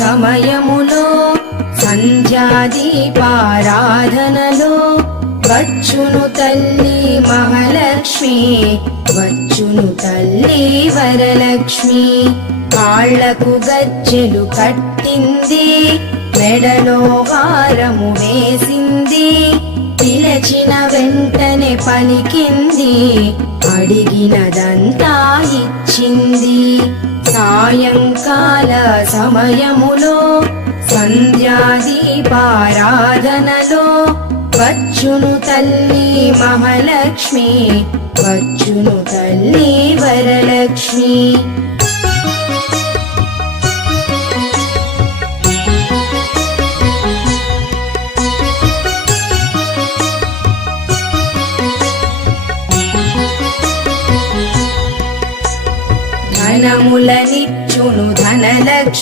సమయములో సంధ్యాదీపారాధనలో వచ్చును తల్లి మహాలక్ష్మి, వచ్చును తల్లి వరలక్ష్మి. కాళ్లకు గజ్జెలు కట్టింది, మెడలో హారము వేసింది, పిలచిన వెంటనే పలికింది, అడిగినదంతా ఇచ్చింది. సాయంకాల సమయములో సంధ్యాదీపారాధనలో వచ్చును తల్లి మహాలక్ష్మి, వచ్చును తల్లి వరలక్ష్మి. ధనములనిచ్చును ధనలక్ష్మి,